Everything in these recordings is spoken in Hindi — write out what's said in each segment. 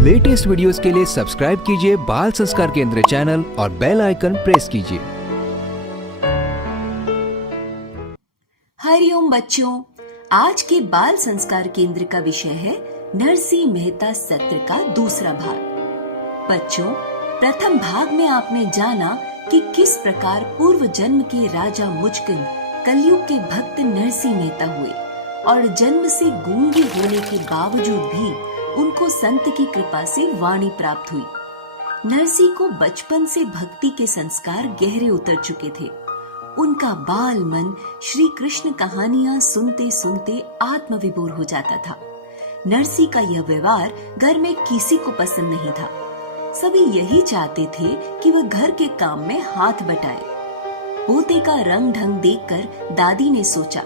लेटेस्ट वीडियोस के लिए सब्सक्राइब कीजिए बाल संस्कार केंद्र चैनल और बेल आइकन प्रेस कीजिए। हरिओम बच्चों, आज के बाल संस्कार केंद्र का विषय है नरसिंह मेहता सत्र का दूसरा भाग। बच्चों, प्रथम भाग में आपने जाना कि किस प्रकार पूर्व जन्म के राजा मुचकुंद कलयुग के भक्त नरसिंह मेहता हुए और जन्म से गूंगे होने के बावजूद भी उनको संत की कृपा से वाणी प्राप्त हुई। नरसिंह को बचपन से भक्ति के संस्कार गहरे उतर चुके थे। उनका बाल मन श्री कृष्ण कहानियां सुनते सुनते आत्मविभोर हो जाता था। नरसिंह का यह व्यवहार घर में किसी को पसंद नहीं था। सभी यही चाहते थे कि वह घर के काम में हाथ बटाए। पोते का रंग ढंग देखकर दादी ने सोचा,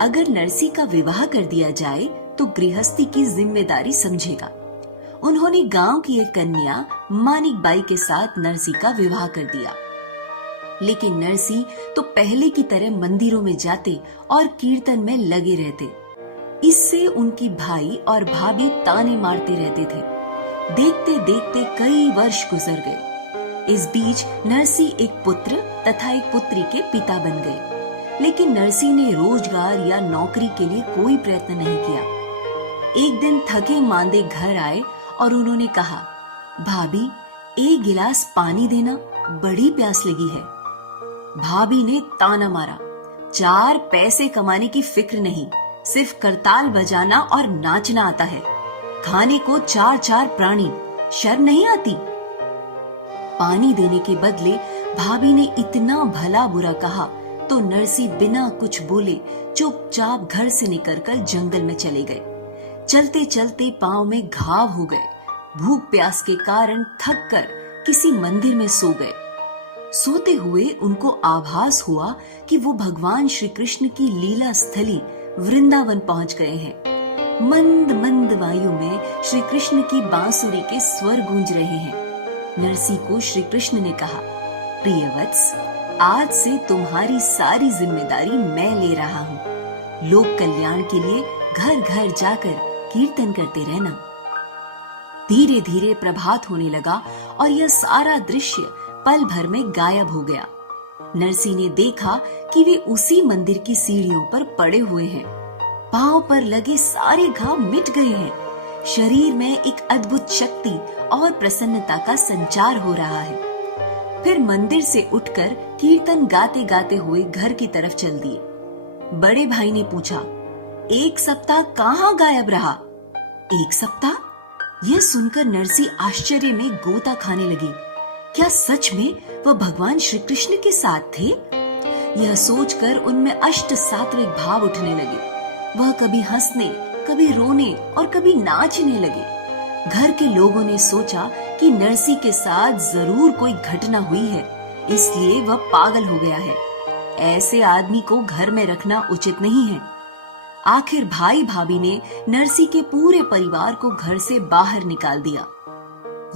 अगर नरसिंह का विवाह कर दिया जाए तो गृहस्थी की जिम्मेदारी समझेगा। उन्होंने गांव की एक कन्या मानिक बाई के साथ नरसिंह का विवाह कर दिया। लेकिन नरसिंह तो पहले की तरह मंदिरों में जाते और कीर्तन में लगे रहते। इससे उनकी भाई और भाभी ताने मारते रहते थे। देखते देखते कई वर्ष गुजर गए। इस बीच नरसिंह एक पुत्र तथा एक पुत्री के पिता बन गए। लेकिन नरसिंह ने रोजगार या नौकरी के लिए कोई प्रयत्न नहीं किया। एक दिन थके मांदे घर आए और उन्होंने कहा, भाभी, एक गिलास पानी देना, बड़ी प्यास लगी है। भाभी ने ताना मारा, 4 पैसे कमाने की फिक्र नहीं, सिर्फ करताल बजाना और नाचना आता है। खाने को 4 प्राणी, शर्म नहीं आती? पानी देने के बदले भाभी ने इतना भला बुरा कहा तो नरसिंह बिना कुछ बोले चुपचाप घर से निकलकर जंगल में चले गए। चलते चलते पांव में घाव हो गए। भूख प्यास के कारण थक कर किसी मंदिर में सो गए। सोते हुए उनको आभास हुआ कि वो भगवान श्री कृष्ण की लीला स्थली वृंदावन पहुंच गए हैं। मंद मंद वायु में श्री कृष्ण की बांसुरी के स्वर गूंज रहे हैं। नरसिंह को श्री कृष्ण ने कहा, प्रिय वत्स, आज से तुम्हारी सारी जिम्मेदारी मैं ले रहा हूँ। लोक कल्याण के लिए घर घर जाकर कीर्तन करते रहना। धीरे धीरे प्रभात होने लगा और यह सारा दृश्य पल भर में गायब हो गया। नरसिंह ने देखा कि वे उसी मंदिर की सीढ़ियों पर पड़े हुए हैं। पांव पर लगे सारे घाव मिट गए हैं। शरीर में एक अद्भुत शक्ति और प्रसन्नता का संचार हो रहा है। फिर मंदिर से उठकर कीर्तन गाते गाते हुए घर की तरफ चल दिए। बड़े भाई ने पूछा, 1 सप्ताह कहाँ गायब रहा? 1 सप्ताह? यह सुनकर नरसिंह आश्चर्य में गोता खाने लगी। क्या सच में वह भगवान श्री कृष्ण के साथ थे? यह सोचकर उनमें अष्ट सात्विक भाव उठने लगे। वह कभी हंसने, कभी रोने और कभी नाचने लगे। घर के लोगों ने सोचा कि नरसिंह के साथ जरूर कोई घटना हुई है, इसलिए वह पागल हो गया है। ऐसे आदमी को घर में रखना उचित नहीं है। आखिर भाई भाभी ने नरसिंह के पूरे परिवार को घर से बाहर निकाल दिया।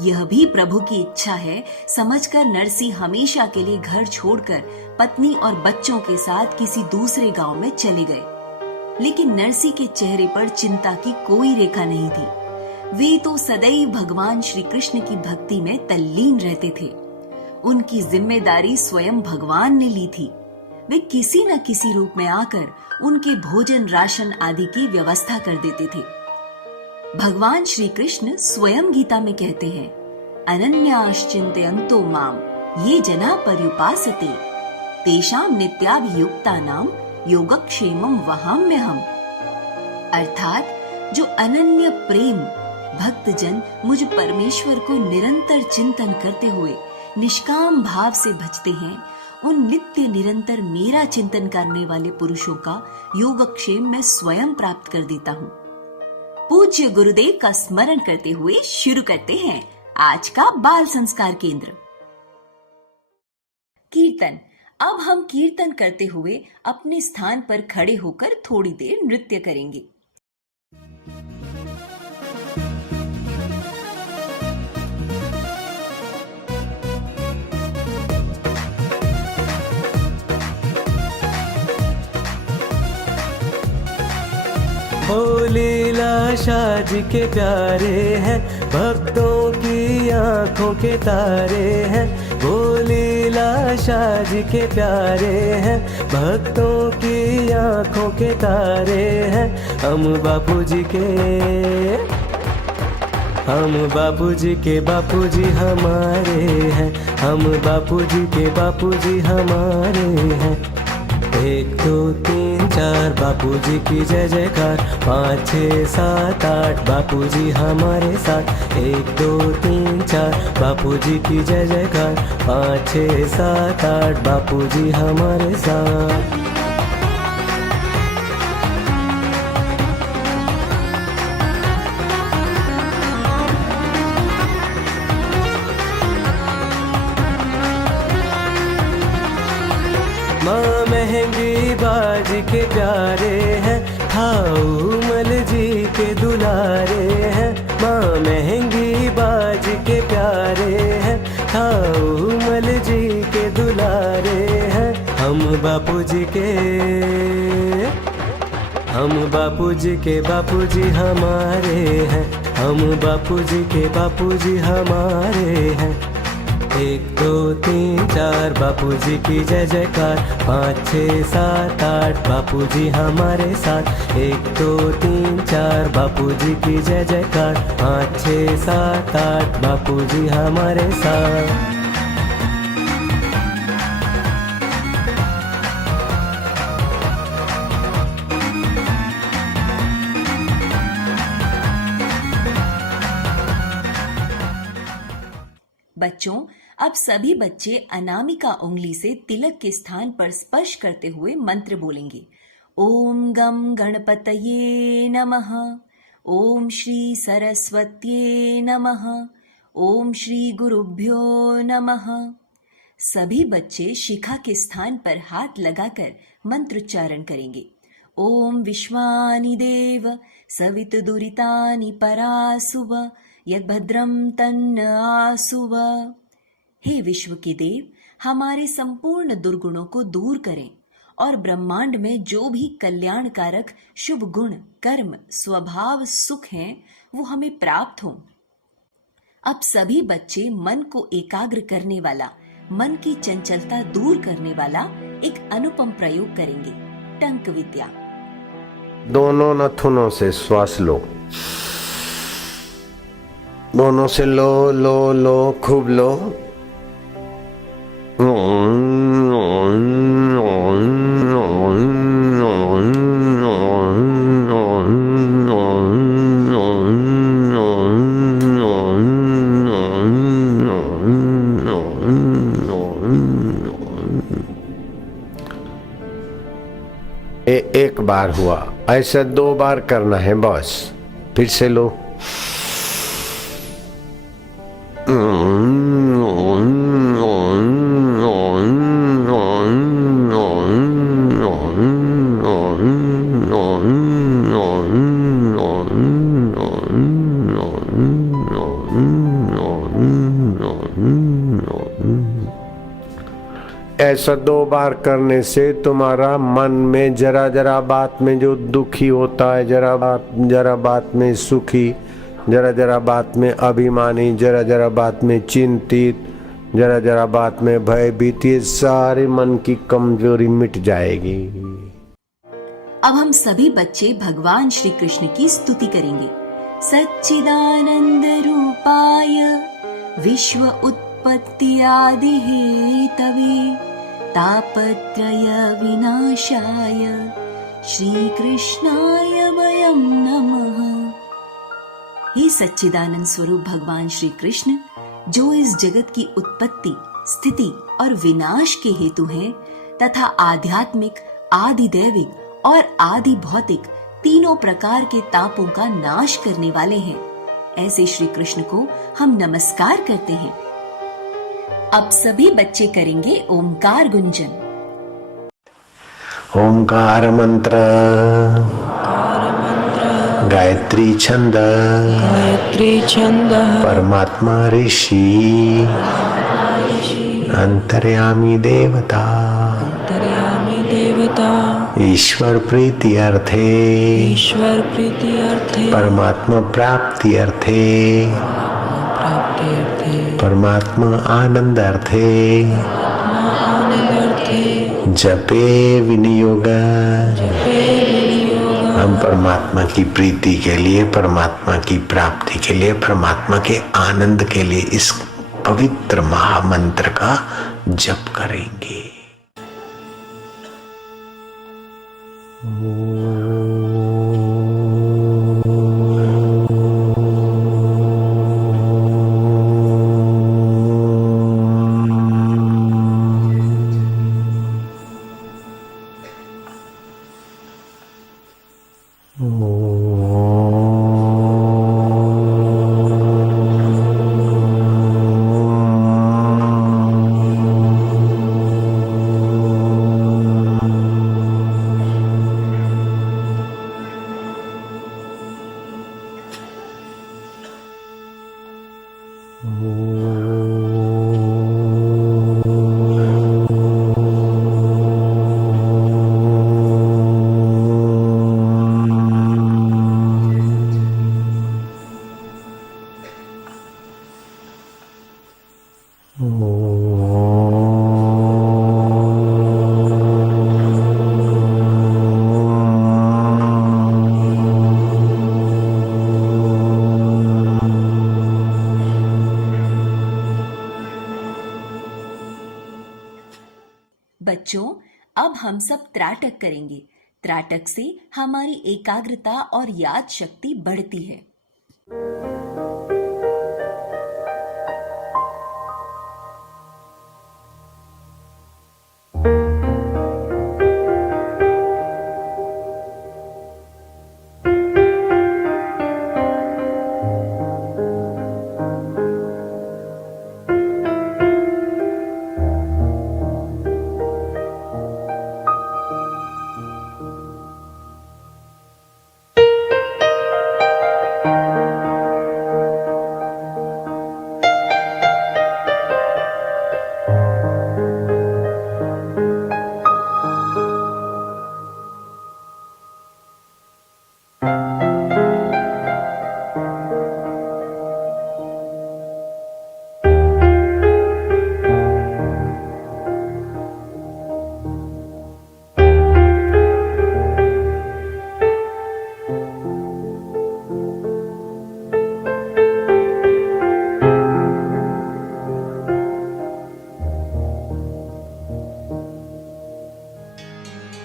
यह भी प्रभु की इच्छा है समझकर नरसिंह हमेशा के लिए घर छोड़कर पत्नी और बच्चों के साथ किसी दूसरे गांव में चले गए। लेकिन नरसिंह के चेहरे पर चिंता की कोई रेखा नहीं थी। वे तो सदैव भगवान श्री कृष्ण की भक्ति में तल्लीन रहते थे। उनकी जिम्मेदारी स्वयं भगवान ने ली थी। वे किसी न किसी रूप में आकर उनके भोजन राशन आदि की व्यवस्था कर देते थे। भगवान श्री कृष्ण स्वयं गीता में कहते हैं, अनन्याश्चिन्तयन्तो माम ये जना पर्युपासते तेषां नित्याभियुक्तानां योगक्षेमं वहाम्यहम्। अर्थात जो अनन्य प्रेम भक्तजन मुझ परमेश्वर को निरंतर चिंतन करते हुए निष्काम भाव से भजते हैं, उन नित्य निरंतर मेरा चिंतन करने वाले पुरुषों का योगक्षेम मैं स्वयं प्राप्त कर देता हूँ। पूज्य गुरुदेव का स्मरण करते हुए शुरू करते हैं आज का बाल संस्कार केंद्र। कीर्तन। अब हम कीर्तन करते हुए अपने स्थान पर खड़े होकर थोड़ी देर नृत्य करेंगे। ओ लीलाशाह जी के प्यारे हैं, भक्तों की आंखों के तारे हैं। ओ लीलाशाह जी के प्यारे हैं, भक्तों की आंखों के तारे हैं। हम बापूजी के बापूजी हमारे हैं, हम बापूजी के बापूजी हमारे हैं। 1 2 3 4 बापूजी की जय जयकार, 5 6 7 8 बापूजी हमारे साथ। 1 2 3 4 बापूजी की जय जयकार, 5 6 7 8 बापूजी हमारे साथ। माँ महंगी बाजी के प्यारे हैं, हाऊ मल जी के दुलारे हैं। माँ महंगी बाजी के प्यारे हैं, हाऊ मल जी के दुलारे हैं। हम बापूजी के बापूजी हमारे हैं, हम बापूजी के बापूजी हमारे हैं। 1 2 3 4 बापूजी की जय जयकार, 5 6 7 8 बापूजी हमारे साथ। 1 2 3 4 बापूजी की जय जयकार, 5 6 7 8 बापूजी हमारे साथ। बच्चों, अब सभी बच्चे अनामिका उंगली से तिलक के स्थान पर स्पर्श करते हुए मंत्र बोलेंगे। ओम गम गणपतये नमः, ओम श्री सरस्वत्ये नमः, ओम श्री गुरुभ्यो नमः। सभी बच्चे शिखा के स्थान पर हाथ लगाकर मंत्रोच्चारण करेंगे। ओम विश्वानि देव सवितुर्दुरितानि परासुव, यद्भद्रं तन्न आसुव। हे विश्व के देव, हमारे संपूर्ण दुर्गुणों को दूर करें और ब्रह्मांड में जो भी कल्याणकारक शुभ गुण, कर्म, स्वभाव, सुख हैं वो हमें प्राप्त हों। अब सभी बच्चे मन को एकाग्र करने वाला, मन की चंचलता दूर करने वाला एक अनुपम प्रयोग करेंगे, टंक विद्या। दोनों नथुनों से श्वास लो, दोनों से लो लो लो, खूब लो। एक बार हुआ, ऐसा 2 बार करना है बस। फिर से लो। ऐसा 2 बार करने से तुम्हारा मन में जरा जरा बात में जो दुखी होता है, जरा बात में सुखी, जरा जरा बात में अभिमानी, जरा जरा बात में चिंतित, जरा जरा बात में भयभीत, ये सारे मन की कमजोरी मिट जाएगी। अब हम सभी बच्चे भगवान श्री कृष्ण की स्तुति करेंगे। सच्चिदानंद रूपाय विश्व उत्पत्ति आदि हेतवे तापत्रय विनाशाय श्री कृष्णाय वयं नमः। हे सच्चिदानंद स्वरूप भगवान श्री कृष्ण, जो इस जगत की उत्पत्ति, स्थिति और विनाश के हेतु हैं तथा आध्यात्मिक, आदि दैविक और आदि भौतिक तीनों प्रकार के तापों का नाश करने वाले हैं, ऐसे श्री कृष्ण को हम नमस्कार करते हैं। अब सभी बच्चे करेंगे ओमकार गुंजन। ओमकार मंत्र, गायत्री छंद, परमात्मा ऋषि, अंतर्यामी देवता। ईश्वर प्रीति अर्थे ईश्वर प्रीति अर्थे परमात्मा प्राप्ति अर्थे प्राप्ति अर्थे परमात्मा आनंद अर्थे आनंद अर्थे जपे विनियोग। हम परमात्मा की प्रीति के लिए, परमात्मा की प्राप्ति के लिए, परमात्मा के आनंद के लिए इस पवित्र महामंत्र का जप करेंगे। बच्चों, अब हम सब त्राटक करेंगे। त्राटक से हमारी एकाग्रता और याद शक्ति बढ़ती है।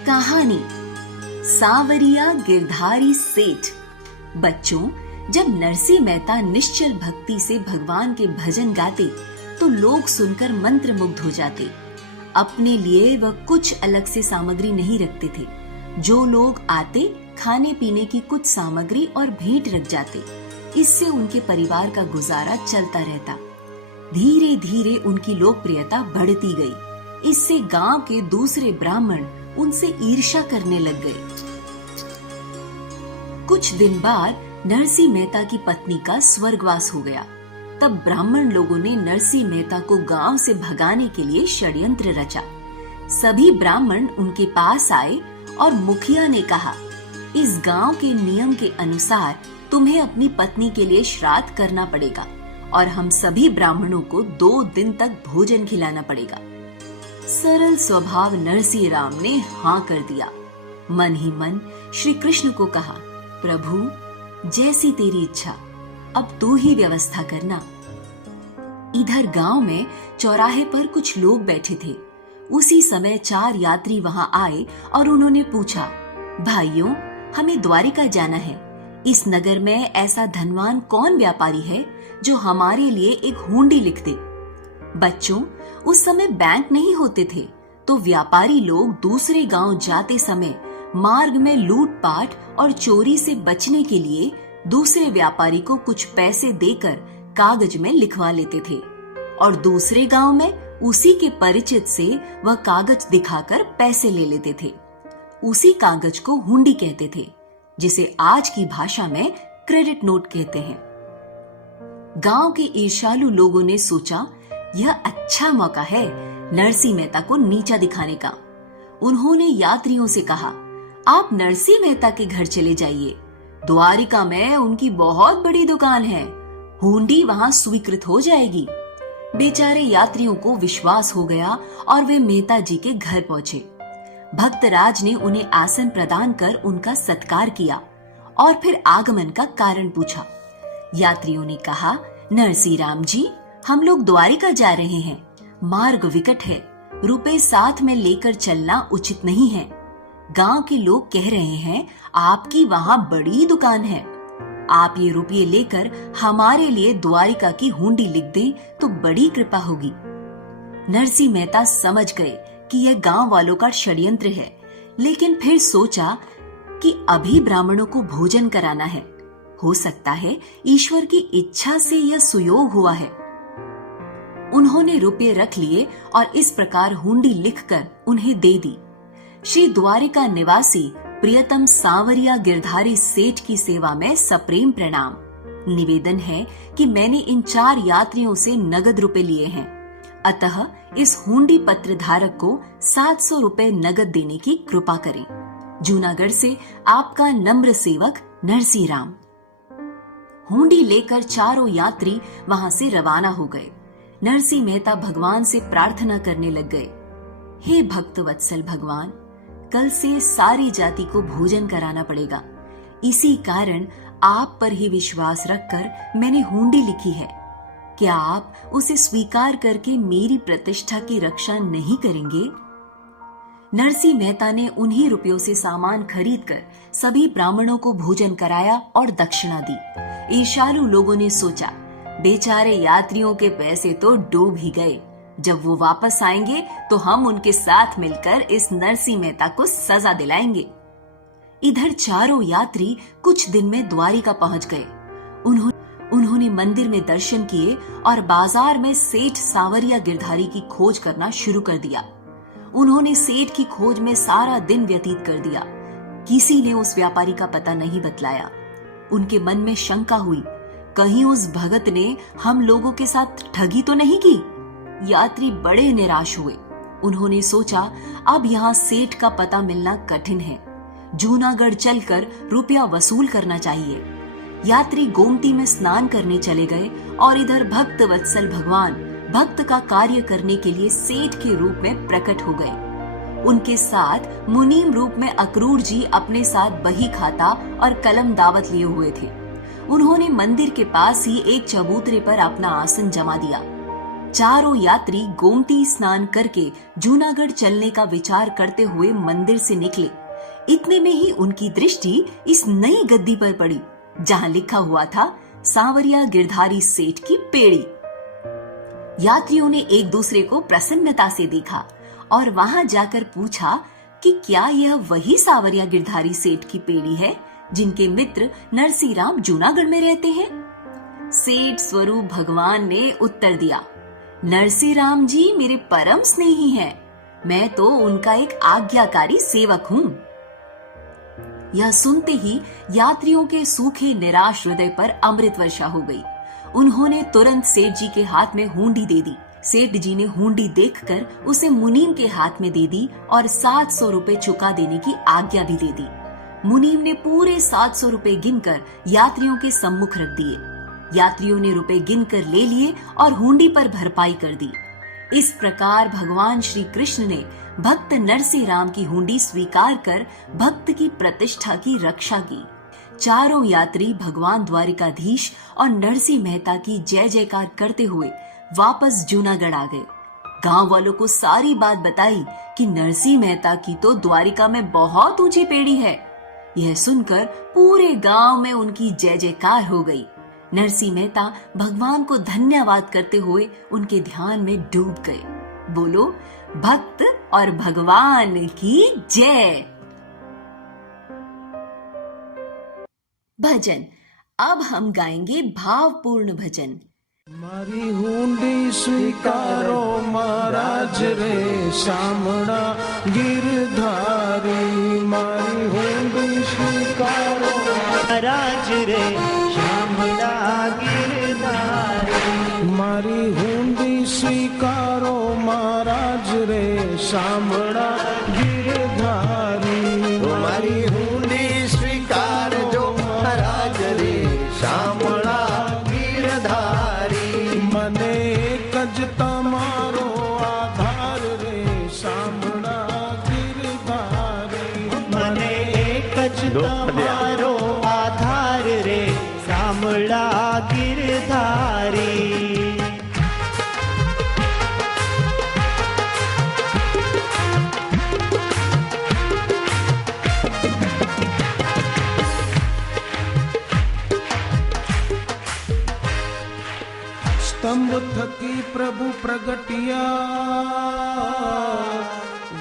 कहानी सांवरिया गिरधारी सेठ। बच्चों, जब नरसिंह मेहता निश्चल भक्ति से भगवान के भजन गाते तो लोग सुनकर मंत्रमुग्ध हो जाते। अपने लिए वह कुछ अलग से सामग्री नहीं रखते थे। जो लोग आते, खाने पीने की कुछ सामग्री और भेंट रख जाते। इससे उनके परिवार का गुजारा चलता रहता। धीरे धीरे उनकी लोकप्रियता बढ़ती गई। इससे गांव के दूसरे ब्राह्मण उनसे ईर्ष्या करने लग गए। कुछ दिन बाद नरसिंह मेहता की पत्नी का स्वर्गवास हो गया। तब ब्राह्मण लोगों ने नरसिंह मेहता को गांव से भगाने के लिए षड्यंत्र रचा। सभी ब्राह्मण उनके पास आए और मुखिया ने कहा, इस गांव के नियम के अनुसार तुम्हें अपनी पत्नी के लिए श्राद्ध करना पड़ेगा और हम सभी ब्राह्मणों को 2 दिन तक भोजन खिलाना पड़ेगा। सरल स्वभाव नरसिंह राम ने हाँ कर दिया। मन ही मन श्री कृष्ण को कहा, प्रभु जैसी तेरी इच्छा, अब तू ही व्यवस्था करना। इधर गांव में चौराहे पर कुछ लोग बैठे थे। उसी समय 4 यात्री वहां आए और उन्होंने पूछा, भाइयों, हमें द्वारिका जाना है। इस नगर में ऐसा धनवान कौन व्यापारी है जो हमारे लिए एक हुंडी लिख दे। बच्चों, उस समय बैंक नहीं होते थे, तो व्यापारी लोग दूसरे गांव जाते समय मार्ग में लूटपाट और चोरी से बचने के लिए दूसरे व्यापारी को कुछ पैसे देकर कागज में लिखवा लेते थे और दूसरे गांव में उसी के परिचित से वह कागज दिखाकर पैसे ले लेते थे। उसी कागज को हुंडी कहते थे, जिसे आज की भाषा में क्रेडिट नोट कहते हैं। गांव के ईर्ष्यालु लोगों ने सोचा, यह अच्छा मौका है नरसिंह मेहता को नीचा दिखाने का। उन्होंने यात्रियों से कहा, आप नरसिंह मेहता के घर चले जाइए। द्वारिका में उनकी बहुत बड़ी दुकान है, हुंडी वहां स्वीकृत हो जाएगी। बेचारे यात्रियों को विश्वास हो गया और वे मेहता जी के घर पहुंचे। भक्तराज ने उन्हें आसन प्रदान कर उनका सत्कार किया और फिर आगमन का कारण पूछा। यात्रियों ने कहा, नरसिंह राम जी, हम लोग द्वारिका जा रहे हैं, मार्ग विकट है, रुपए साथ में लेकर चलना उचित नहीं है। गांव के लोग कह रहे हैं आपकी वहां बड़ी दुकान है, आप ये रुपये लेकर हमारे लिए द्वारिका की हुंडी लिख दें तो बड़ी कृपा होगी। नरसिंह मेहता समझ गए कि यह गांव वालों का षड्यंत्र है, लेकिन फिर सोचा कि अभी ब्राह्मणों को भोजन कराना है, हो सकता है ईश्वर की इच्छा से यह सुयोग हुआ है। उन्होंने रुपये रख लिए और इस प्रकार हुंडी लिखकर उन्हें दे दी। श्री द्वारिका निवासी प्रियतम सांवरिया गिरधारी सेठ की सेवा में सप्रेम प्रणाम। निवेदन है कि मैंने इन 4 यात्रियों से नगद रुपए लिए हैं, अतः इस हुंडी पत्र धारक को 700 रुपए नगद देने की कृपा करें। जूनागढ़ से आपका नम्र सेवक नरसिंह राम। हुंडी लेकर चारों यात्री वहां से रवाना हो गए। नरसिंह मेहता भगवान से प्रार्थना करने लग गए, हे भक्त वत्सल भगवान, कल से सारी जाति को भोजन कराना पड़ेगा। इसी कारण आप पर ही विश्वास रखकर मैंने हुंडी लिखी है। क्या आप उसे स्वीकार करके मेरी प्रतिष्ठा की रक्षा नहीं करेंगे? नरसिंह मेहता ने उन्हीं रुपयों से सामान खरीदकर सभी ब्राह्मणों को भोजन कराया और दक्षिणा दी। ईर्ष्यालु लोगों ने सोचा, बेचारे यात्रियों के पैसे तो डूब ही गए, जब वो वापस आएंगे तो हम उनके साथ मिलकर इस नरसिंह मेहता को सजा दिलाएंगे। इधर चारों यात्री कुछ दिन में द्वारिका पहुंच गए। उन्होंने मंदिर में दर्शन किए और बाजार में सेठ सांवरिया गिरधारी की खोज करना शुरू कर दिया। उन्होंने सेठ की खोज में सारा दिन व्यतीत कर दिया। किसी ने उस व्यापारी का पता नहीं बतलाया। उनके मन में शंका हुई, कहीं उस भगत ने हम लोगों के साथ ठगी तो नहीं की। यात्री बड़े निराश हुए। उन्होंने सोचा, अब यहाँ सेठ का पता मिलना कठिन है, जूनागढ़ चलकर रुपया वसूल करना चाहिए। यात्री गोमती में स्नान करने चले गए और इधर भक्त वत्सल भगवान भक्त का कार्य करने के लिए सेठ के रूप में प्रकट हो गए। उनके साथ मुनीम रूप में अक्रूर जी अपने साथ बही खाता और कलम दावत लिए हुए थे। उन्होंने मंदिर के पास ही एक चबूतरे पर अपना आसन जमा दिया। चारों यात्री गोमती स्नान करके जूनागढ़ चलने का विचार करते हुए मंदिर से निकले। इतने में ही उनकी दृष्टि इस नई गद्दी पर पड़ी, जहां लिखा हुआ था सांवरिया गिरधारी सेठ की पेड़ी। यात्रियों ने एक दूसरे को प्रसन्नता से देखा और वहां जाकर पूछा कि क्या यह वही सांवरिया गिरधारी सेठ की पेड़ी है जिनके मित्र नरसिंह राम जूनागढ़ में रहते हैं? सेठ स्वरूप भगवान ने उत्तर दिया, नरसिंह राम जी मेरे परम स्नेही हैं, मैं तो उनका एक आज्ञाकारी सेवक हूँ। यह सुनते ही यात्रियों के सूखे निराश हृदय पर अमृत वर्षा हो गई। उन्होंने तुरंत सेठ जी के हाथ में हुंडी दे दी। सेठ जी ने हुंडी देखकर उसे मुनीम के हाथ में दे दी और 700 रुपए चुका देने की आज्ञा भी दे दी। मुनीम ने पूरे 700 रुपए गिनकर यात्रियों के सम्मुख रख दिए। यात्रियों ने रुपए गिनकर ले लिए और हुंडी पर भरपाई कर दी। इस प्रकार भगवान श्री कृष्ण ने भक्त नरसिंह राम की हुंडी स्वीकार कर भक्त की प्रतिष्ठा की रक्षा की। चारों यात्री भगवान द्वारिकाधीश और नरसिंह मेहता की जय जयकार करते हुए वापस जूनागढ़ आ गए। गांव वालों को सारी बात बताई कि नरसिंह मेहता की तो द्वारिका में बहुत ऊंची पेड़ी है। यह सुनकर पूरे गांव में उनकी जय जयकार हो गई। नरसिंह मेहता भगवान को धन्यवाद करते हुए उनके ध्यान में डूब गए। बोलो, भक्त और भगवान की जय। भजन। अब हम गाएंगे भावपूर्ण भजन। मारी हुंडी स्वीकारो महाराज रे शामड़ा गिरधारी, मारी हुंडी स्वीकारो महाराज रे शामड़ा गिरधारी, मारी हुंडी स्वीकारो महाराज रे शामड़ा गिरधारी। स्तंभ थकी प्रभु प्रगटिया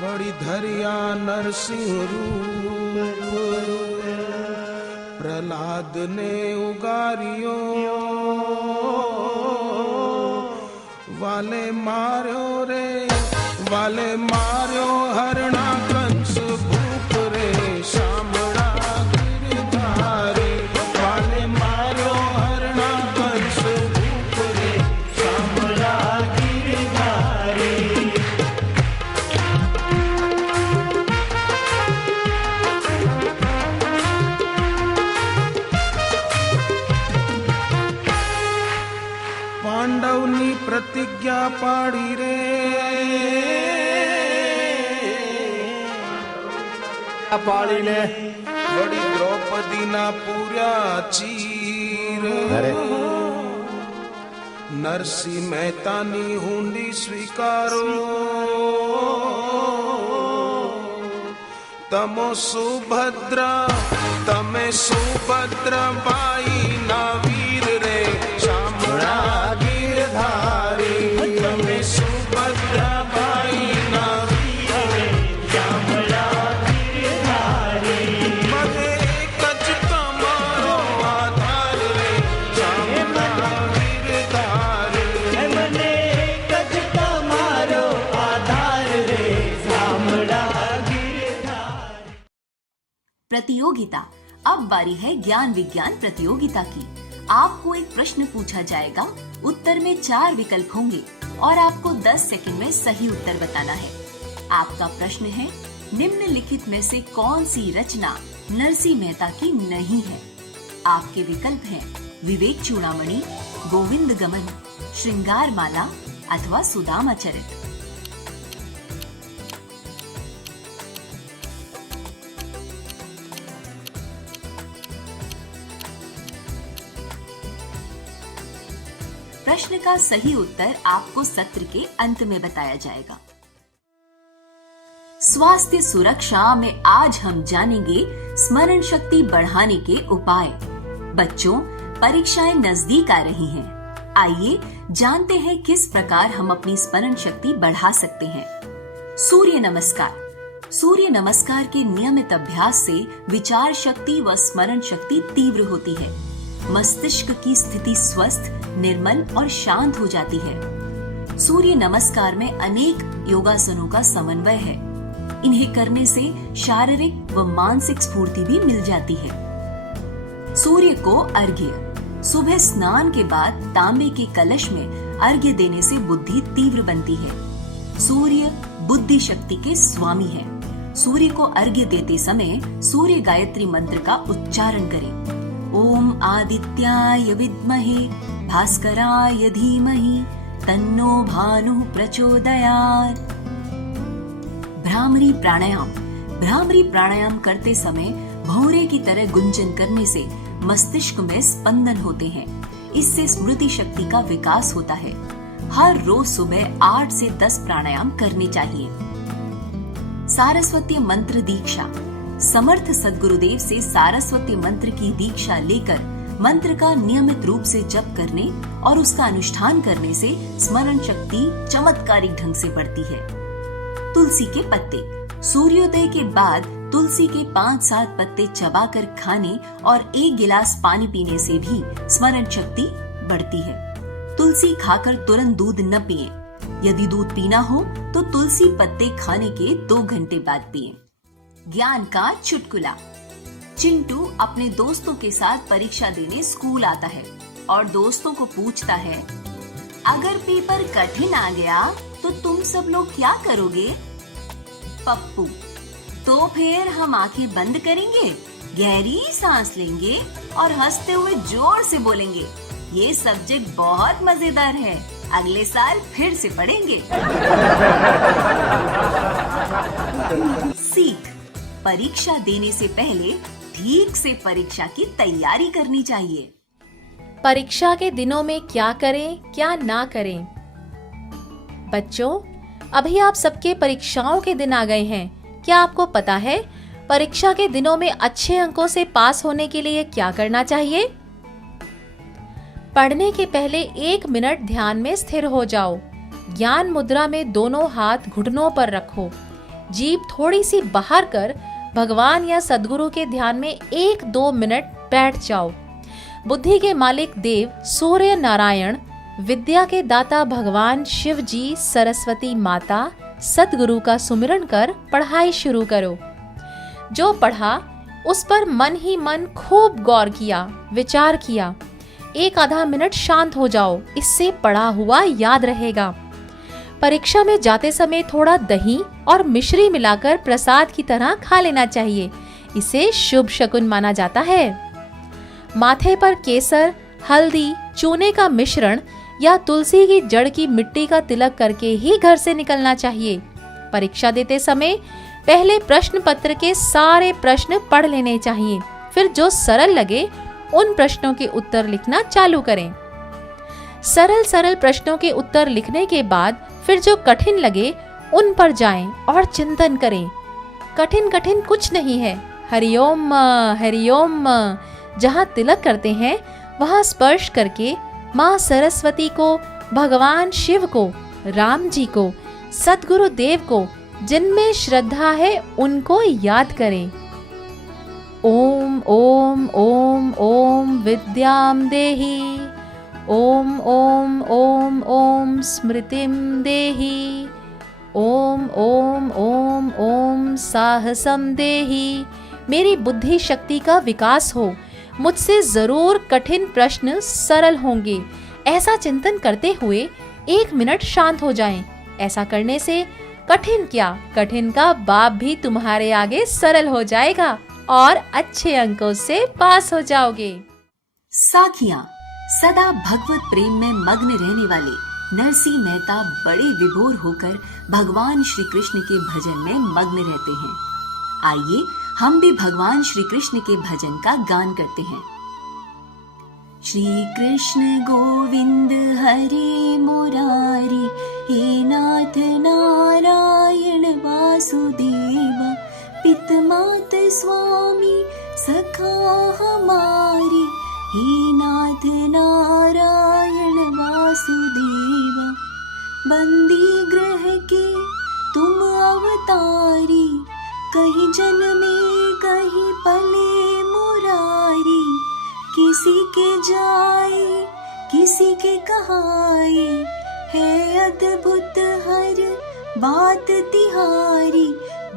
वड़ी धरिया नरसिंह रूप प्रहलाद ने उगारियो वाले मार्यो रे वाले मार्यो हरणा कंस भूप रे शामड़ा गिरधारी वाले मार्यो हरणा कंस भूप रे शामड़ा गिरधारी। पांडवनी प्रतिज्ञा पाड़ी रे पाड़ी ने बड़ी द्रौपदी ना पूरा चीर नरसिंह मेहता नी हुंडी स्वीकारो तमो सुभद्रा तमे सुभद्रा बाई ना वीर रे शामड़ा गिरधारी तमे सुभद्रा बाई ना वीर रे शामड़ा गिरधारी मने कच तमारो आधार रे शामड़ा गिरधारी मने कच तमारो आधार रे शामड़ा गिरधारी। प्रतियोगिता। अब बारी है ज्ञान विज्ञान प्रतियोगिता की। आपको एक प्रश्न पूछा जाएगा, उत्तर में 4 विकल्प होंगे और आपको 10 सेकंड में सही उत्तर बताना है। आपका प्रश्न है, निम्नलिखित में से कौन सी रचना नरसिंह मेहता की नहीं है? आपके विकल्प हैं विवेक चूड़ामणि, गोविंद गमन, श्रृंगार माला अथवा सुदामा चरित। प्रश्न का सही उत्तर आपको सत्र के अंत में बताया जाएगा। स्वास्थ्य सुरक्षा में आज हम जानेंगे स्मरण शक्ति बढ़ाने के उपाय। बच्चों, परीक्षाएं नजदीक आ रही हैं। आइए जानते हैं किस प्रकार हम अपनी स्मरण शक्ति बढ़ा सकते हैं। सूर्य नमस्कार। सूर्य नमस्कार के नियमित अभ्यास से विचार शक्ति व स्मरण शक्ति तीव्र होती है। मस्तिष्क की स्थिति स्वस्थ, निर्मल और शांत हो जाती है। सूर्य नमस्कार में अनेक योगासनों का समन्वय है। इन्हें करने से शारीरिक व मानसिक स्फूर्ति भी मिल जाती है। सूर्य को अर्घ्य। सुबह स्नान के बाद तांबे के कलश में अर्घ्य देने से बुद्धि तीव्र बनती है। सूर्य बुद्धि शक्ति के स्वामी है। सूर्य को अर्घ्य देते समय सूर्य गायत्री मंत्र का उच्चारण करें। ओम आदित्याय विद्महे भास्कराय धीमहि तन्नो भानुः प्रचोदयात्। भ्रामरी प्राणायाम। भ्रामरी प्राणायाम करते समय भौरे की तरह गुंजन करने से मस्तिष्क में स्पंदन होते हैं। इससे स्मृति शक्ति का विकास होता है। हर रोज सुबह 8 से 10 प्राणायाम करने चाहिए। सारस्वती मंत्र दीक्षा। समर्थ सद्गुरुदेव से सारस्वती मंत्र की दीक्षा लेकर मंत्र का नियमित रूप से जप करने और उसका अनुष्ठान करने से स्मरण शक्ति चमत्कारिक ढंग से बढ़ती है। तुलसी के पत्ते। सूर्योदय के बाद तुलसी के 5-7 पत्ते चबाकर खाने और 1 गिलास पानी पीने से भी स्मरण शक्ति बढ़ती है। तुलसी खाकर तुरंत दूध न पिएं। यदि दूध पीना हो तो तुलसी पत्ते खाने के 2 घंटे बाद पिएं। ज्ञान का चुटकुला। चिंटू अपने दोस्तों के साथ परीक्षा देने स्कूल आता है और दोस्तों को पूछता है, अगर पेपर कठिन आ गया तो तुम सब लोग क्या करोगे? पप्पू, तो फिर हम आंखें बंद करेंगे, गहरी सांस लेंगे और हंसते हुए जोर से बोलेंगे, ये सब्जेक्ट बहुत मजेदार है, अगले साल फिर से पढ़ेंगे। सीख। परीक्षा देने से पहले ठीक से परीक्षा की तैयारी करनी चाहिए। परीक्षा के दिनों में क्या करें, क्या ना करें। बच्चों, अभी आप सबके परीक्षाओं के दिन आ गए हैं। क्या आपको पता है परीक्षा के दिनों में अच्छे अंकों से पास होने के लिए क्या करना चाहिए? पढ़ने के पहले 1 मिनट ध्यान में स्थिर हो जाओ। ज्ञान मुद्रा में दोनों हाथ घुटनों पर रखो। जीभ थोड़ी सी बाहर कर भगवान या सद्गुरु के ध्यान में 1-2 मिनट बैठ जाओ। बुद्धि के मालिक देव सूर्य नारायण, विद्या के दाता भगवान शिव जी, सरस्वती माता, सद्गुरु का सुमिरन कर पढ़ाई शुरू करो। जो पढ़ा उस पर मन ही मन खूब गौर किया, विचार किया। 1-आधा मिनट शांत हो जाओ, इससे पढ़ा हुआ याद रहेगा। परीक्षा में जाते समय थोड़ा दही और मिश्री मिलाकर प्रसाद की तरह खा लेना चाहिए, इसे शुभ शकुन माना जाता है। माथे पर केसर, हल्दी, चूने का मिश्रण या तुलसी की जड़ की मिट्टी का तिलक करके ही घर से निकलना चाहिए। परीक्षा देते समय पहले प्रश्न पत्र के सारे प्रश्न पढ़ लेने चाहिए, फिर जो सरल लगे उन प्रश्नों के उत्तर लिखना चालू करें। सरल प्रश्नों के उत्तर लिखने के बाद फिर जो कठिन लगे उन पर जाएं और चिंतन करें। कठिन कुछ नहीं है। हरिओम हरिओम। जहाँ तिलक करते हैं वहाँ स्पर्श करके माँ सरस्वती को, भगवान शिव को, राम जी को, सद्गुरु देव को, जिनमें श्रद्धा है उनको याद करें। ओम ओम ओम ओम विद्याम देहि, ओम ओम ओम ओम स्मृतिम देहि, ओम ओम ओम ओम साहसम देहि। मेरी बुद्धि शक्ति का विकास हो, मुझसे जरूर कठिन प्रश्न सरल होंगे। ऐसा चिंतन करते हुए 1 मिनट शांत हो जाएं। ऐसा करने से कठिन क्या, कठिन का बाप भी तुम्हारे आगे सरल हो जाएगा और अच्छे अंकों से पास हो जाओगे। साखियां। सदा भगवत प्रेम में मग्न रहने वाले नरसिंह मेहता बड़े विभोर होकर भगवान श्री कृष्ण के भजन में मग्न रहते हैं। आइए हम भी भगवान श्री कृष्ण के भजन का गान करते हैं। श्री कृष्ण गोविंद हरे मुरारी, हे नाथ नारायण वासुदेव, पित मात स्वामी सखा हमारी, हे नाथ नारायण वासुदेव। बंदी ग्रह के तुम अवतारी, कहीं जन्मे कहीं पले मुरारी। किसी के जाए किसी के कहाए, है अद्भुत हर बात तिहारी।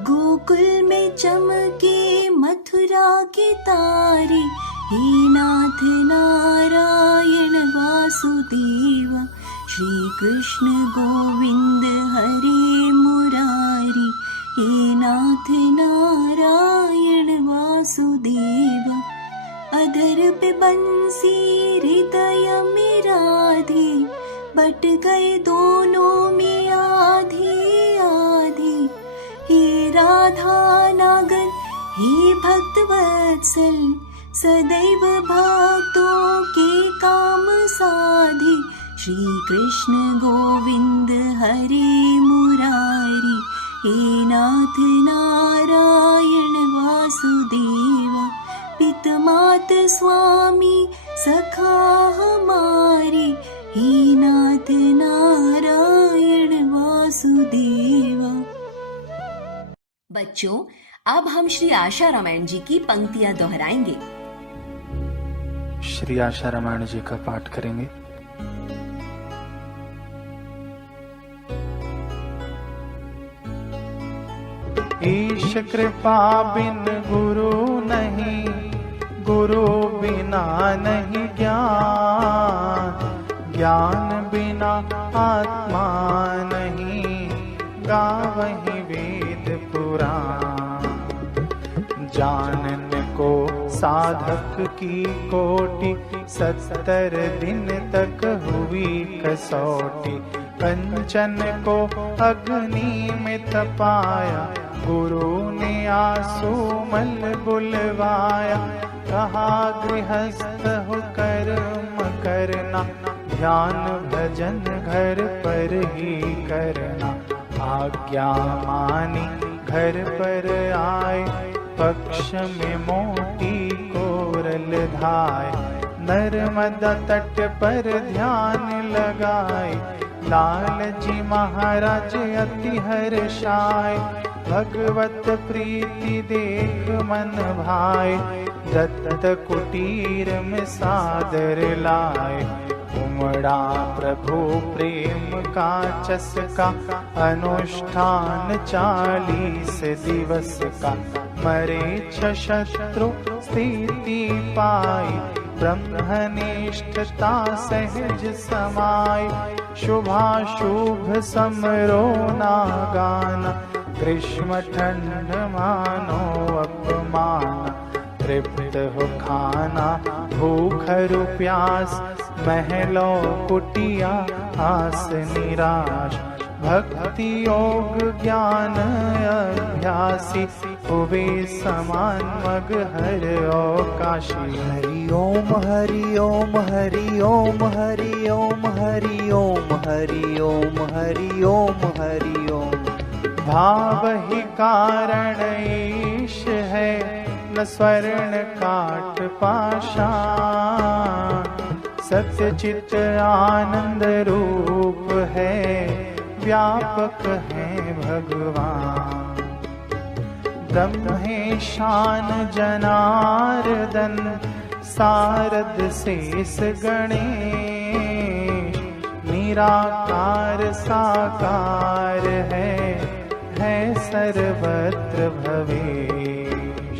गोकुल में चमके मथुरा के तारे, हे नाथ नारायण वासुदेव। श्री कृष्ण गोविंद हरे मुरारी, हे नाथ नारायण वासुदेव। अधर पे बंसी हृदय में राधे, बट गए दोनों में आधी आधी। हे राधा नागर हे भक्त वत्सल, सदैव भक्तों के काम साधे। श्री कृष्ण गोविंद हरे मुरारी, हे नाथ नारायण वासुदेव। पित मात स्वामी सखा हमारी, हे नाथ नारायण वासुदेव। बच्चों, अब हम श्री आशा रामायण जी की पंक्तियां दोहराएंगे। श्री आशा रामायण जी का पाठ करेंगे। ईश कृपा बिन गुरु नहीं, गुरु बिना नहीं ज्ञान, ज्ञान बिना आत्मा नहीं, गावहि वेद पुराण। जानन को साधक की कोटि, 70 दिन तक हुई कसौटी। कंचन को अग्नि में तपाया, गुरु ने आंसू मल बुलवाया। कहा गृहस्थ हो कर्म करना, ध्यान भजन घर पर ही करना। आज्ञा मानी घर पर आए, पक्ष में मोटी कोरल धाय। नर्मदा तट पर ध्यान लगाए, लाल जी महाराज अति हर्षाए, भगवत प्रीति देख मन भाए, दत्त कुटीर में सादर लाए, उमड़ा प्रभु प्रेम का चस्का, अनुष्ठान 40 दिवस का, मरे 6 शत्रु स्थिति पाई, ब्रह्मनिष्ठता सहज समाई, शुभाशुभ समरोना गाना, ग्रीष्म ठंड मानो अपमान, तृप्त हो खाना भूख प्यास, महलों कुटिया आस निराश, भक्ति योग ज्ञान अभ्यासी, हुए समान मग हर काशी। हरि ओम हरि ओम हरि ओम हरि ओम हरि ओम हरि ओम हरि ओम हरि ओम। भाव ही कारण ईश है, न स्वर्ण काठ पाषाण, सत्य चित आनंद रूप है, व्यापक है भगवान। ब्रह्मेशान जनार्दन, सारद शेष गणेश, निराकार साकार है सर्वत्र भवेश।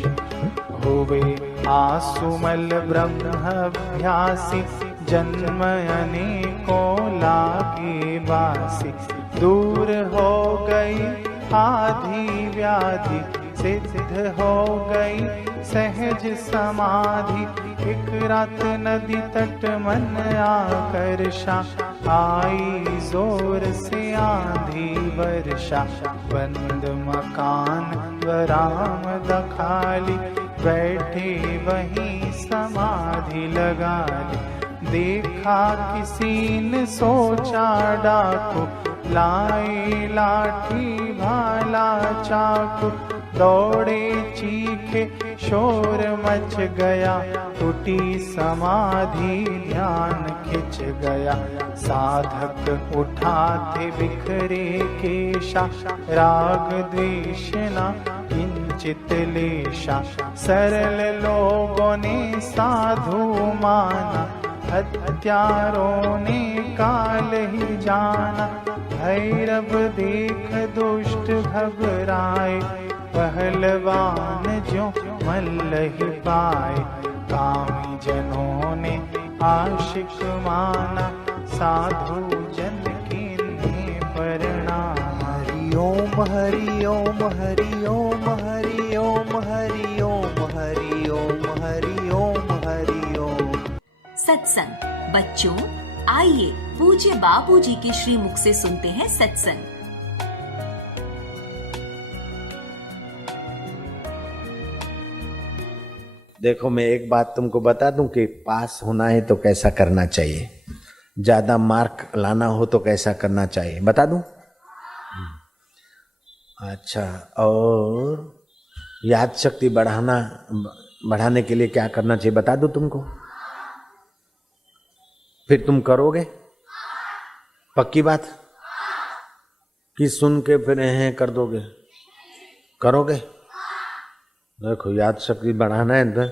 होवे आसुमल ब्रह्मभ्यासी, जन्म अनेकों लागे बासी, दूर हो गई आधि व्याधि, सिद्ध हो गई सहज समाधि। एक रात नदी तट मन आकर्षा, आई जोर से आंधी वर्षा। बंद मकान बरामद खाली, बैठे वहीं समाधि लगा ली। देखा किसी ने सोचा डाकू, लाई लाठी भाला चाकू। दौड़े चीखे शोर मच गया, टूटी समाधि ध्यान खिंच गया। साधक उठा थे बिखरे केशा, राग द्वेष न किंचित लेशा। सरल लोगों ने साधु माना, हत्यारों ने काल ही जाना। भैरव देख दुष्ट घबराए, पहलवान जो मल्ल ही पाए। कामी जनों ने आशिक माना, साधु जन किन्हें प्रणाम। हरि ओम हरि ओम हरि ओम हरि ओम हरि ओम हरि ओम हरि ओम हरि ओम। सत्संग। बच्चों, आइए पूज्य बापूजी के श्रीमुख से सुनते हैं सत्संग। देखो, मैं एक बात तुमको बता दूं कि पास होना है तो कैसा करना चाहिए, ज्यादा मार्क लाना हो तो कैसा करना चाहिए, बता दूं? अच्छा, और याद शक्ति बढ़ाने के लिए क्या करना चाहिए, बता दूं तुमको? फिर तुम करोगे? पक्की बात कि सुन के फिर हैं कर दोगे? करोगे? देखो, याद शक्ति बढ़ाना है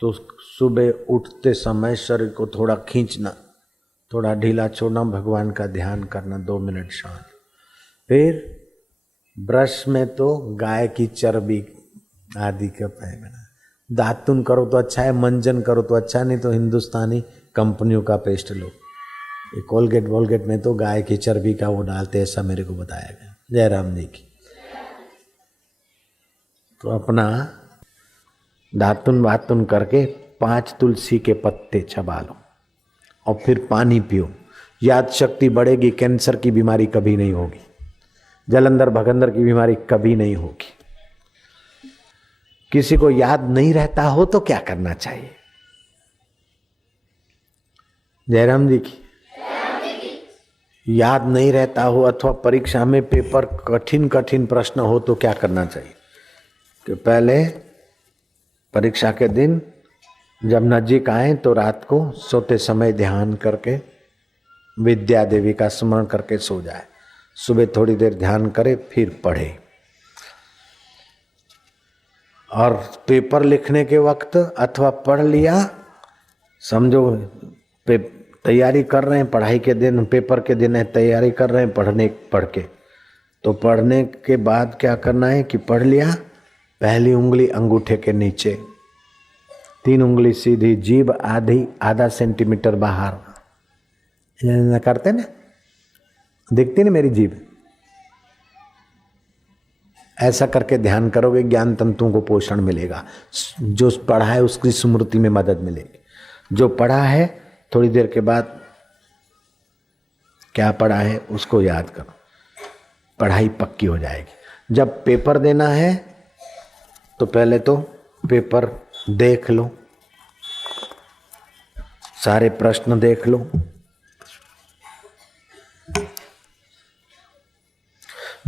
तो सुबह उठते समय शरीर को थोड़ा खींचना, थोड़ा ढीला छोड़ना, भगवान का ध्यान करना 2 मिनट शांत। फिर ब्रश में तो गाय की चर्बी आदि का फेंकना। दातुन करो तो अच्छा है, मंजन करो तो अच्छा, नहीं तो हिंदुस्तानी कंपनियों का पेस्ट लो। कोलगेट वोलगेट में तो गाय की चर्बी का वो डालते, ऐसा मेरे को बताया गया। जयराम जी की। तो अपना दातुन वातुन करके 5 तुलसी के पत्ते चबा लो और फिर पानी पियो। याद शक्ति बढ़ेगी, कैंसर की बीमारी कभी नहीं होगी, जलंधर भगंदर की बीमारी कभी नहीं होगी। किसी को याद नहीं रहता हो तो क्या करना चाहिए? जयराम जी की। याद नहीं रहता हो अथवा परीक्षा में पेपर कठिन कठिन प्रश्न हो तो क्या करना चाहिए? कि पहले परीक्षा के दिन जब नजीक आए तो रात को सोते समय ध्यान करके विद्या देवी का स्मरण करके सो जाए। सुबह थोड़ी देर ध्यान करे, फिर पढ़े। और पेपर लिखने के वक्त अथवा पढ़ लिया, समझो तैयारी कर रहे हैं, पढ़ाई के दिन, पेपर के दिन है, तैयारी कर रहे हैं पढ़ के, तो पढ़ने के बाद क्या करना है कि पढ़ लिया, पहली उंगली अंगूठे के नीचे, 3 उंगली सीधी, जीभ आधा सेंटीमीटर बाहर करते ना, दिखती ना मेरी जीभ, ऐसा करके ध्यान करोगे, ज्ञान तंतुओं को पोषण मिलेगा। जो पढ़ा है उसकी स्मृति में मदद मिलेगी। जो पढ़ा है थोड़ी देर के बाद क्या पढ़ा है उसको याद करो, पढ़ाई पक्की हो जाएगी। जब पेपर देना है तो पहले तो पेपर देख लो, सारे प्रश्न देख लो,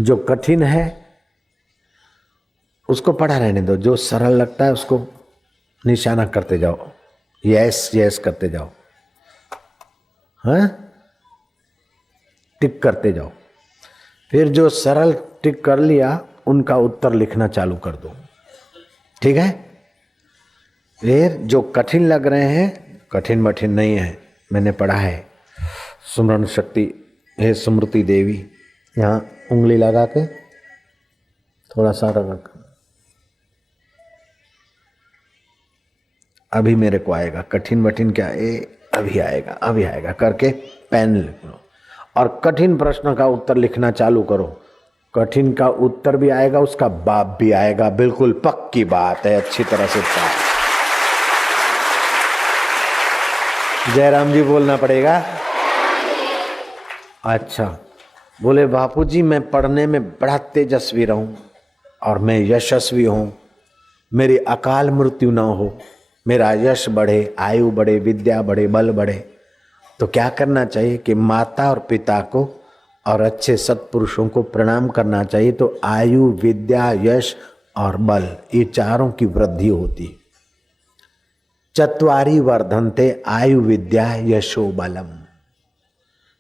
जो कठिन है उसको पढ़ा रहने दो, जो सरल लगता है उसको निशाना करते जाओ, यस यस करते जाओ, हाँ, टिक करते जाओ। फिर जो सरल टिक कर लिया उनका उत्तर लिखना चालू कर दो, ठीक है। फिर जो कठिन लग रहे हैं, कठिन बठिन नहीं है, मैंने पढ़ा है, सुमरण शक्ति है स्मृति देवी, यहाँ उंगली लगा के थोड़ा सा रख, अभी मेरे को आएगा, कठिन बठिन क्या अभी आएगा करके पेन लिख लो और कठिन प्रश्न का उत्तर लिखना चालू करो। कठिन का उत्तर भी आएगा, उसका बाप भी आएगा, बिल्कुल पक्की बात है, अच्छी तरह से पास। जयराम जी बोलना पड़ेगा। अच्छा, बोले बापूजी मैं पढ़ने में बड़ा तेजस्वी रहूं और मैं यशस्वी हूं, मेरी अकाल मृत्यु ना हो, मेरा यश बढ़े, आयु बढ़े, विद्या बढ़े, बल बढ़े, तो क्या करना चाहिए कि माता और पिता को और अच्छे सत्पुरुषों को प्रणाम करना चाहिए, तो आयु, विद्या, यश और बल, ये चारों की वृद्धि होती है। चत्वारि वर्धन्ते आयु विद्या यशो बलम।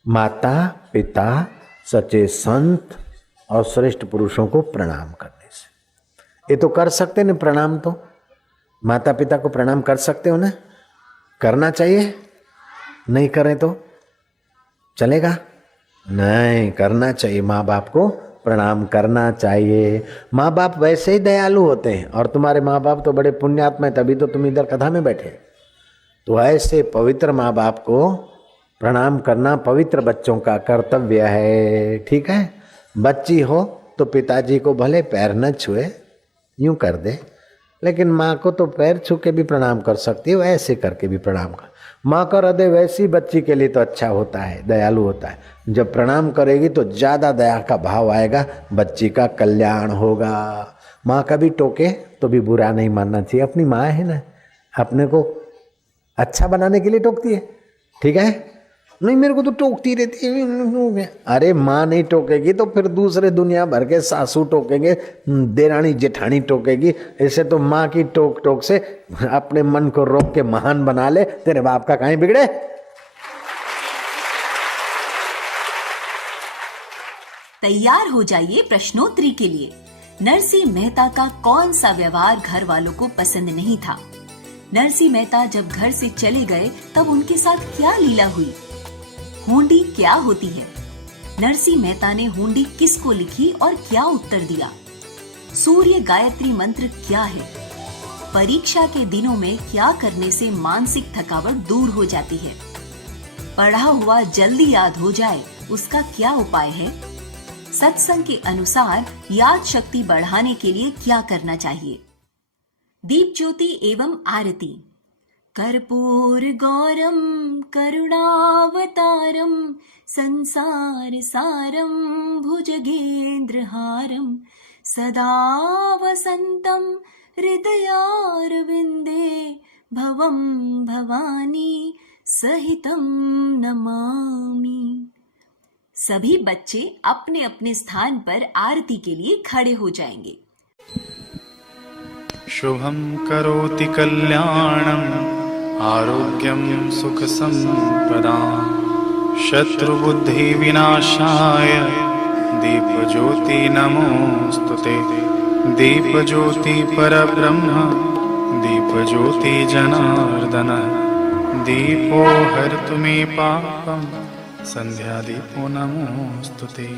माता पिता सच्चे संत और श्रेष्ठ पुरुषों को प्रणाम करने से, ये तो कर सकते ना, प्रणाम तो माता पिता को प्रणाम कर सकते हो ना, करना चाहिए, नहीं करें तो चलेगा? नहीं, करना चाहिए, माँ बाप को प्रणाम करना चाहिए। माँ बाप वैसे ही दयालु होते हैं और तुम्हारे माँ बाप तो बड़े पुण्यात्मा है, तभी तो तुम इधर कथा में बैठे। तो ऐसे पवित्र माँ बाप को प्रणाम करना पवित्र बच्चों का कर्तव्य है, ठीक है। बच्ची हो तो पिताजी को भले पैर न छुए, यूं कर दे, लेकिन माँ को तो पैर छू के भी प्रणाम कर सकती है, ऐसे करके भी प्रणाम कर। माँ का हृदय वैसी बच्ची के लिए तो अच्छा होता है, दयालु होता है। जब प्रणाम करेगी तो ज़्यादा दया का भाव आएगा, बच्ची का कल्याण होगा। माँ कभी टोके तो भी बुरा नहीं मानना चाहिए, अपनी माँ है ना, अपने को अच्छा बनाने के लिए टोकती है, ठीक है। नहीं मेरे को तो टोकती रहती है, अरे माँ नहीं टोकेगी तो फिर दूसरे दुनिया भर के सासू टोकेंगे, देरानी जेठानी टोकेगी। ऐसे तो माँ की टोक टोक से अपने मन को रोक के महान बना ले, तेरे बाप का कहीं बिगड़े। तैयार हो जाइए प्रश्नोत्तरी के लिए। नरसिंह मेहता का कौन सा व्यवहार घर वालों को पसंद नहीं था? नरसिंह मेहता जब घर से चले गए तब उनके साथ क्या लीला हुई? हुंडी क्या होती है? नरसिंह मेहता ने हुंडी किसको लिखी और क्या उत्तर दिया? सूर्य गायत्री मंत्र क्या है? परीक्षा के दिनों में क्या करने से मानसिक थकावट दूर हो जाती है? पढ़ा हुआ जल्दी याद हो जाए उसका क्या उपाय है? सत्संग के अनुसार याद शक्ति बढ़ाने के लिए क्या करना चाहिए? दीप ज्योति एवं आरती। कर्पूर गौरम करुणावतारम संसार सारम भुजगेंद्रहारम सदा वसंतम हृदयारविंदे भवम भवानी सहितम नमामि। सभी बच्चे अपने अपने स्थान पर आरती के लिए खड़े हो जाएंगे। शुभं करोति कल्याणं आरोग्यं सुखसम्पदां शत्रुबुद्धिविनाशाय दीपज्योति नमोऽस्तुते। दीपज्योति परब्रह्म दीपज्योति जनार्दन दीपो हरतु मे पापं संध्यादीपो नमोऽस्तुते।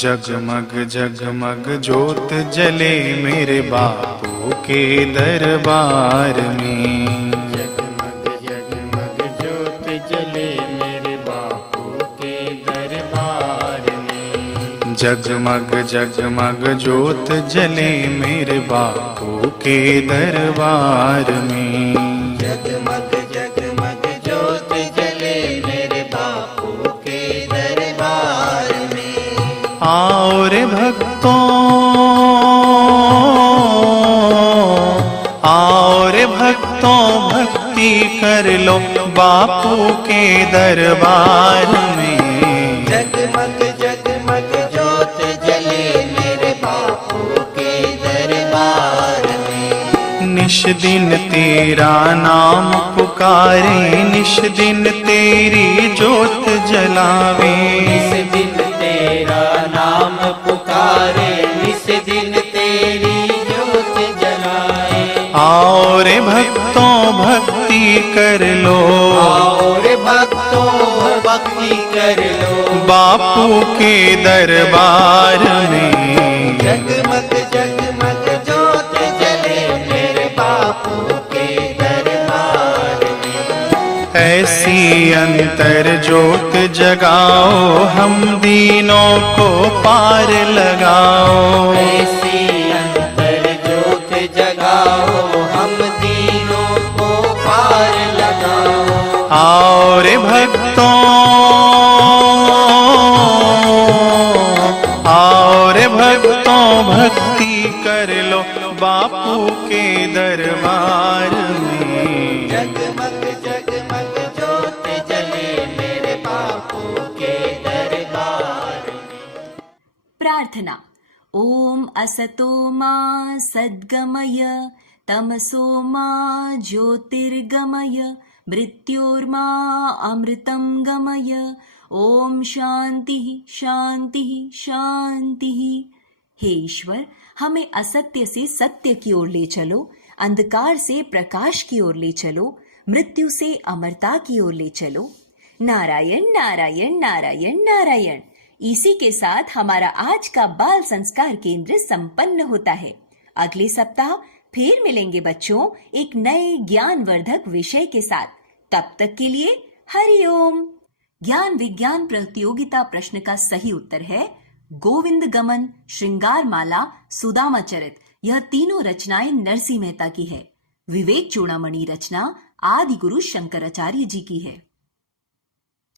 जगमग जगमग ज्योत जले मेरे बापू के दरबार में। जगमग जगमग ज्योत जले मेरे बापू के दरबार में। जगमग जगमग ज्योत जले मेरे बापू के दरबार में। जगमग जगमग ज्योत जले मेरे बापू के दरबार में। आओ रे भक्तों, आओ रे भक्तों, भक्ति कर लो बापू के दरबार में। जगमग जगमग ज्योत जले मेरे बापू के दरबार में। निश दिन तेरा नाम पुकारे, निश दिन तेरी ज्योत जलावे। निस दिन तेरा नाम पुकारे, निस दिन तेरी ज्योत जलाए। आओ रे भक्तों भक्ति कर लो, आओ रे भक्तों भक्ति कर लो बापू के दरबार में। जगमग जगमग ज्योत जले मेरे बापू के दरबार में। ऐसी अंतर ज्योत जगाओ, हम दीनों को पार लगाओ। ऐसी अंतर ज्योत जगाओ, हम दीनों को पार लगाओ। आओ रे भक्तों, आओ रे भक्तों, भक्ति कर लो बापू के दरबार में। जगमग जगमग ज्योत जले मेरे बापू के दरबार में। प्रार्थना। ओम असतो मा सद्गमय तमसो मा ज्योतिर्गमय मृत्योर्मा अमृतं गमय। ओम शांति शांति शांति। हे ईश्वर, हमें असत्य से सत्य की ओर ले चलो, अंधकार से प्रकाश की ओर ले चलो, मृत्यु से अमरता की ओर ले चलो। नारायण नारायण नारायण नारायण। इसी के साथ हमारा आज का बाल संस्कार केंद्र संपन्न होता है। अगले सप्ताह फिर मिलेंगे बच्चों एक नए ज्ञानवर्धक विषय के साथ। तब तक के लिए हरि ओम। ज्ञान विज्ञान प्रतियोगिता प्रश्न का सही उत्तर है गोविंद गमन, श्रृंगार माला, सुदामा चरित। यह तीनों रचनाएं नरसिंह मेहता की है। विवेक चूड़ामणि रचना आदि गुरु शंकराचार्य जी की है।